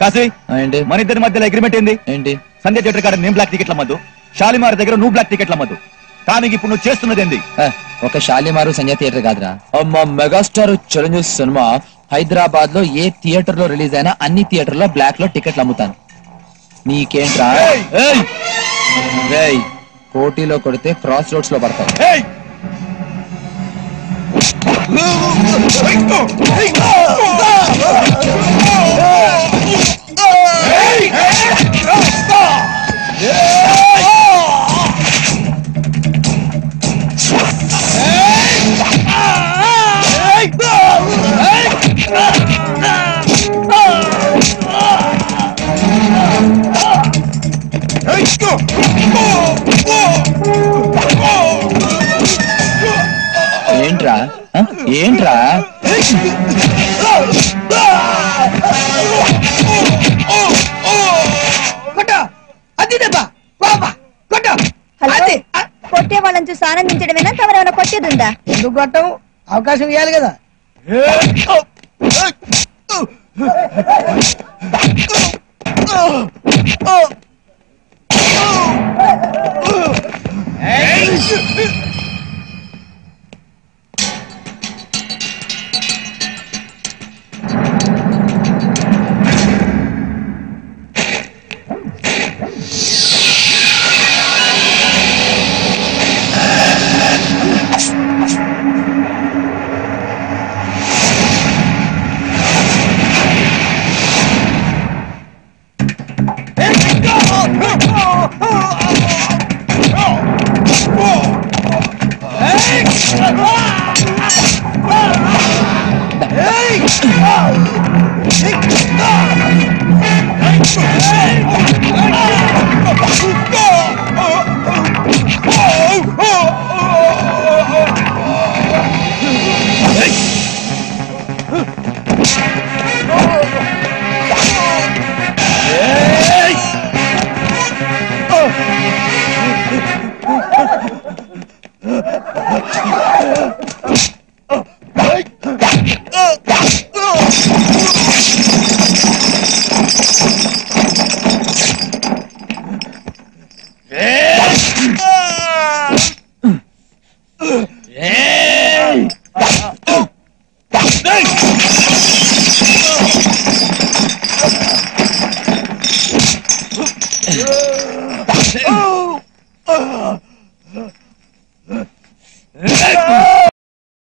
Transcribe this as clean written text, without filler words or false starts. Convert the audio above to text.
కాశీ ఏంటి మన ఇద్దరి మధ్యలో అగ్రిమెంట్ ఏంది? ఏంటి? సంధ్య థియేటర్ కాడ నేను బ్లాక్ టికెట్ల మద్దు, షాలిమార్ దగ్గర నువ్వు బ్లాక్ టికెట్ల మద్దు. కానీ ఇప్పుడు నువ్వు చేస్తున్నది ఏంది? ఒక షాలిమారు సంధ్య థియేటర్ కాదురా, మా మెగాస్టార్ చిరంజీవి సినిమా హైదరాబాద్ లో ఏ థియేటర్ లో రిలీజ్ అయినా అన్ని థియేటర్ లో బ్లాక్ లో టికెట్లు అమ్ముతాను. నీకేంట్రా? కోటిలో కొడితే క్రాస్ రోడ్స్ లో పడతావు. ఏంట్రా ఏంట్రా? కొట్టే వాళ్ళని చూసి ఆనందించడమేనా? తమరేమైనా కొట్టేది ఉందా? ఎందుకు కొట్టం? అవకాశం ఇవ్వాలి కదా. Hey!